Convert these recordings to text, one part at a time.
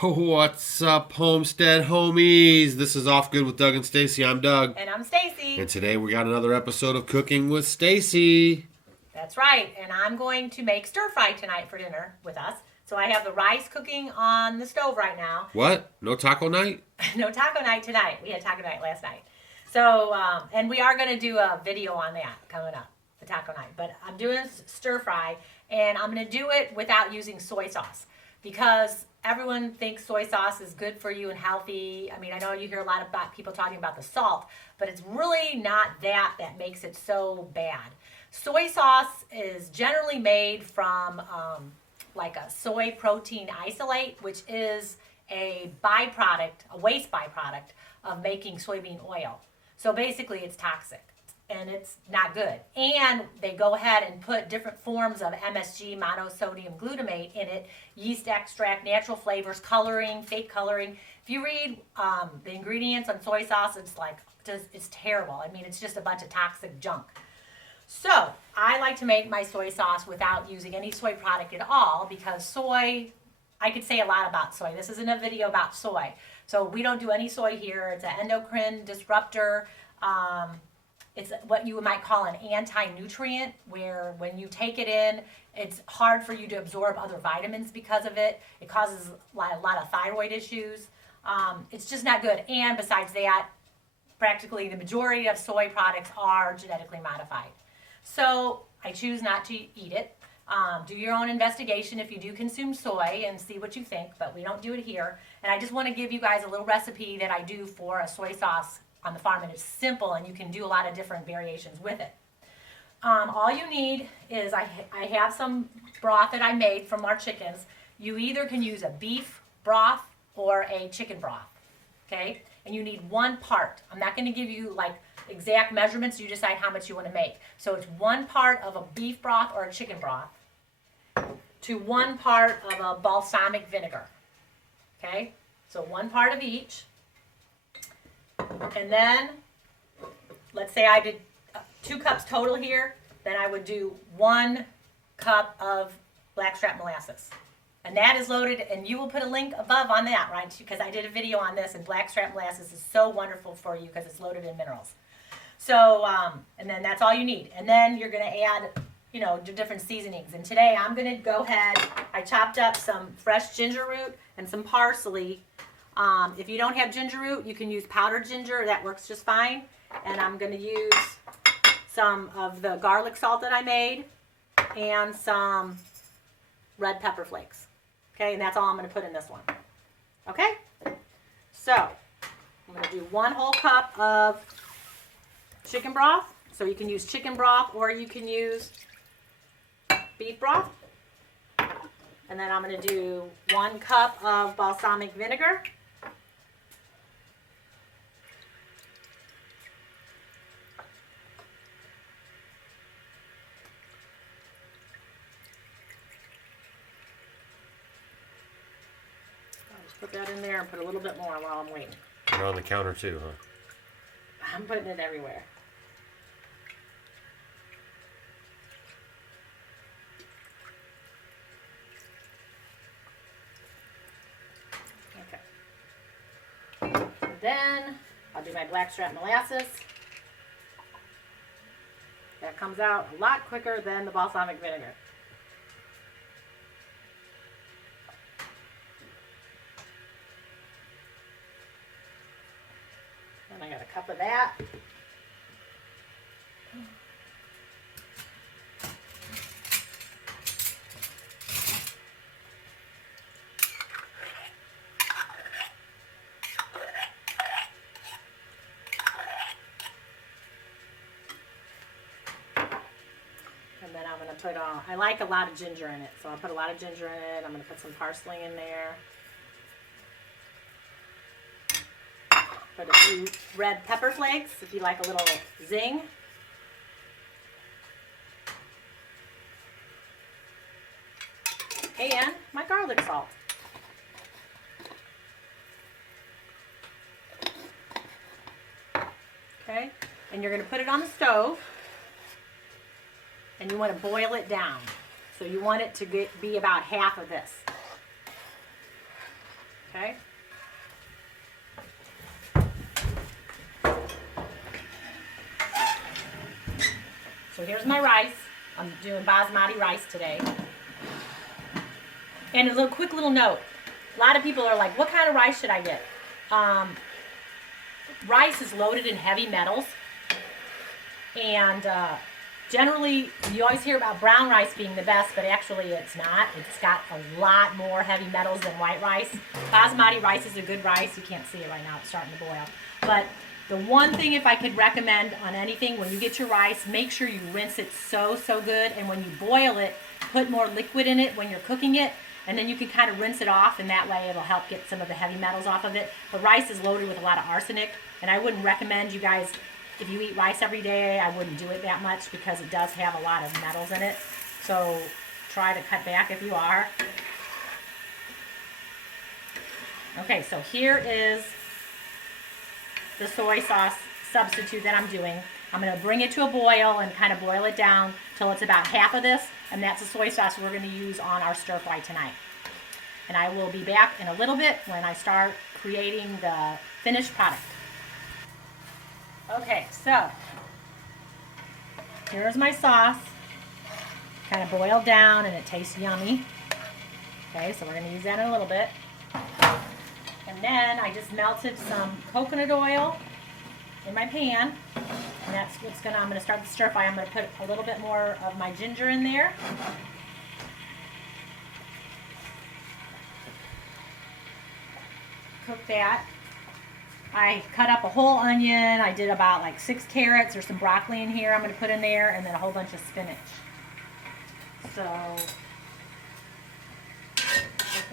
What's up, homestead homies? This is Off Good with Doug and Stacy. I'm Doug. And I'm Stacy. And today we got another episode of Cooking with Stacy. That's right. And I'm going to make stir fry tonight for dinner with us. So I have the rice cooking on the stove right now. What? No taco night? No taco night tonight. We had taco night last night. So, and we are going to do a video on that coming up, the taco night. But I'm doing stir fry, and I'm going to do it without using soy sauce. Because everyone thinks soy sauce is good for you and healthy. I mean, I know you hear a lot about people talking about the salt, but it's really not that makes it so bad. Soy sauce is generally made from like a soy protein isolate, which is a byproduct, a waste byproduct of making soybean oil. So basically it's toxic and it's not good. And they go ahead and put different forms of MSG, monosodium glutamate, in it, yeast extract, natural flavors, coloring, fake coloring. If you read the ingredients on soy sauce, it's like, it's terrible. I mean, it's just a bunch of toxic junk. So I like to make my soy sauce without using any soy product at all, because soy, I could say a lot about soy. This isn't a video about soy. So we don't do any soy here. It's an endocrine disruptor. It's what you might call an anti-nutrient, where when you take it in, it's hard for you to absorb other vitamins because of it. It causes a lot of thyroid issues. It's just not good. And besides that, practically the majority of soy products are genetically modified. So I choose not to eat it. Do your own investigation if you do consume soy and see what you think, but we don't do it here. And I just want to give you guys a little recipe that I do for a soy sauce on the farm, and it's simple and you can do a lot of different variations with it. All you need is, I have some broth that I made from our chickens. You either can use a beef broth or a chicken broth, okay? And you need 1 part. I'm not going to give you like exact measurements. You decide how much you want to make. So it's 1 part of a beef broth or a chicken broth to 1 part of a balsamic vinegar, okay? So 1 part of each. And then, let's say I did 2 cups total here, then I would do 1 cup of blackstrap molasses. And that is loaded, and you will put a link above on that, right? Because I did a video on this, and blackstrap molasses is so wonderful for you because it's loaded in minerals. So, and then that's all you need. And then you're going to add, you know, different seasonings. And today I'm going to go ahead, I chopped up some fresh ginger root and some parsley. If you don't have ginger root, you can use powdered ginger. That works just fine. And I'm going to use some of the garlic salt that I made and some red pepper flakes. Okay, and that's all I'm going to put in this one. Okay? So, I'm going to do 1 whole cup of chicken broth. So you can use chicken broth or you can use beef broth. And then I'm going to do 1 cup of balsamic vinegar. Put that in there and put a little bit more while I'm waiting. You're on the counter too, huh? I'm putting it everywhere. Okay. And then I'll do my blackstrap molasses. That comes out a lot quicker than the balsamic vinegar. I got a cup of that. And then I'm going to put on, I like a lot of ginger in it, so I'll put a lot of ginger in it. I'm going to put some parsley in there. Put a few red pepper flakes if you like a little zing. And my garlic salt. Okay, And you're going to put it on the stove. And you want to boil it down. So you want it to be about half of this. Okay? So here's my rice. I'm doing basmati rice today. And a quick little note. A lot of people are like, what kind of rice should I get? Rice is loaded in heavy metals. And generally, you always hear about brown rice being the best, but actually it's not. It's got a lot more heavy metals than white rice. Basmati rice is a good rice. You can't see it right now. It's starting to boil. But the one thing, if I could recommend on anything, when you get your rice, make sure you rinse it so good. And when you boil it, put more liquid in it when you're cooking it. And then you can kind of rinse it off, and that way it'll help get some of the heavy metals off of it. But rice is loaded with a lot of arsenic, and I wouldn't recommend you guys, if you eat rice every day, I wouldn't do it that much because it does have a lot of metals in it. So try to cut back if you are. Okay, so here is the soy sauce substitute that I'm doing. I'm going to bring it to a boil and kind of boil it down till it's about half of this, and that's the soy sauce we're going to use on our stir fry tonight. And I will be back in a little bit when I start creating the finished product. Okay, so here's my sauce. Kind of boiled down and it tastes yummy. Okay, so we're going to use that in a little bit. And then I just melted some coconut oil in my pan. And that's what's I'm going to start the stir fry. I'm going to put a little bit more of my ginger in there. Cook that. I cut up a whole onion. I did about like 6 carrots. There's some broccoli in here I'm going to put in there, and then a whole bunch of spinach. So, just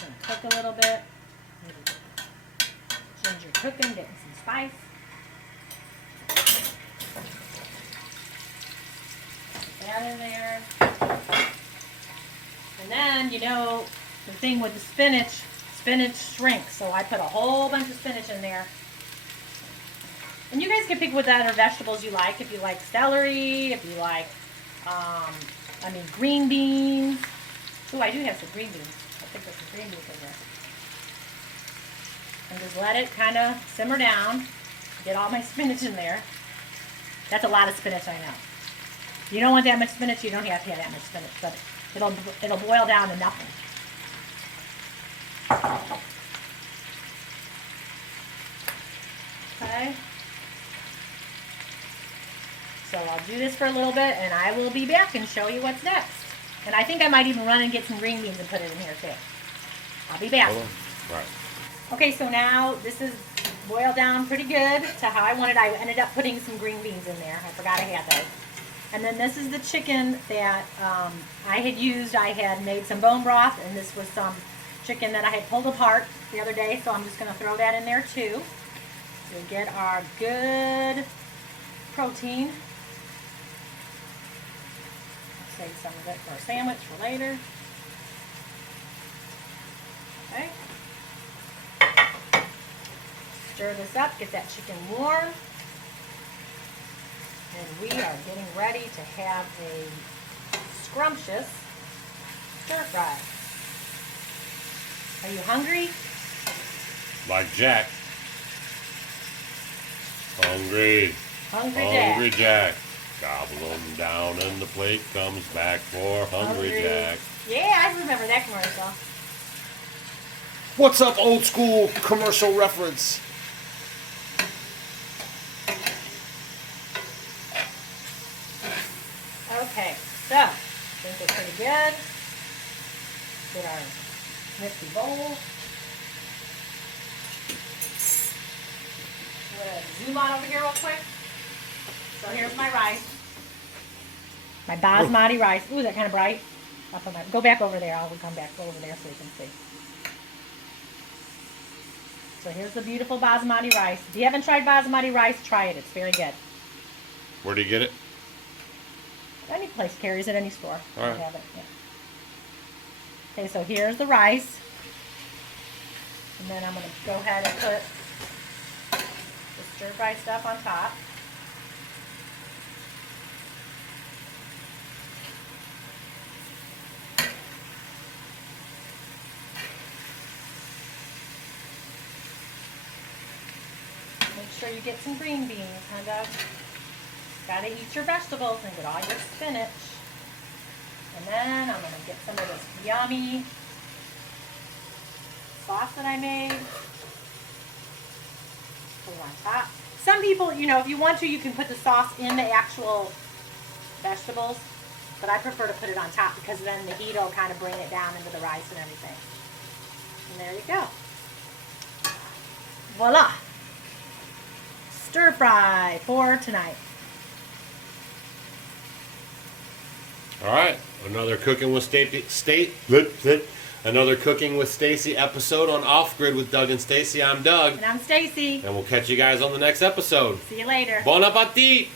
going to cook a little bit. Ginger cooking, getting some spice. Put that in there. And then, you know, the thing with the spinach shrinks. So I put a whole bunch of spinach in there. And you guys can pick what other vegetables you like. If you like celery, if you like, green beans. Oh, I do have some green beans. I think there's some green beans in there. And just let it kind of simmer down. Get all my spinach in there. That's a lot of spinach, I know. If you don't want that much spinach, you don't have to have that much spinach, but it'll boil down to nothing. Okay. So I'll do this for a little bit, and I will be back and show you what's next. And I think I might even run and get some green beans and put it in here too. I'll be back. Right. Okay, so now this is boiled down pretty good to how I wanted. I ended up putting some green beans in there. I forgot I had those. And then this is the chicken that I had used. I had made some bone broth, and this was some chicken that I had pulled apart the other day. So I'm just going to throw that in there too. So we get our good protein. Save some of it for a sandwich for later. Okay. Stir this up, get that chicken warm. And we are getting ready to have a scrumptious stir fry. Are you hungry? Like Jack. Hungry. Hungry Jack. Gobble them down and the plate comes back for Hungry Jack. Yeah, I remember that commercial. What's up, old school commercial reference? Okay, so I think we're pretty good. Get our nifty bowl. I'm going to zoom on over here real quick. So here's my rice. My basmati rice. Ooh, is that kind of bright? Go back over there. I'll come back over there so you can see. So here's the beautiful basmati rice. If you haven't tried basmati rice, try it. It's very good. Where do you get it? Any place carries it, any store. All right. Have it, yeah. Okay, so here's the rice. And then I'm going to go ahead and put the stir fry stuff on top. Make sure you get some green beans, huh, Doug? Gotta eat your vegetables and get all your spinach. And then I'm gonna get some of this yummy sauce that I made. Put it on top. Some people, you know, if you want to, you can put the sauce in the actual vegetables, but I prefer to put it on top because then the heat will kind of bring it down into the rice and everything. And there you go. Voila! Stir fry for tonight. All right, another cooking with another cooking with Stacy episode on Off Grid with Doug and Stacy. I'm Doug, And I'm Stacy. and we'll catch you guys on the next episode. See you later. Bon appetit!